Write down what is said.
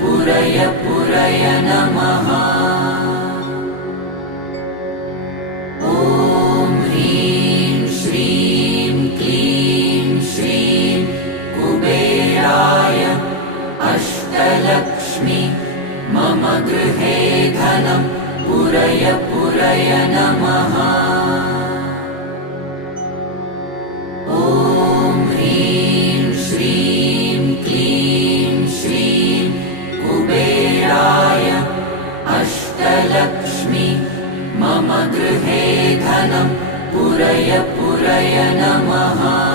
पुरय पुरय नमः। ॐ ह्रीं श्रीं क्लीं श्रीं कुबेराय अष्टलक्ष्मी मम गृहे धनं पुरय पुरय नमः। ॐ ह्रीं श्रीं क्लीं श्रीं कुबेराय अष्टलक्ष्मी मम गृहे धनं पुरय पुरय नमः।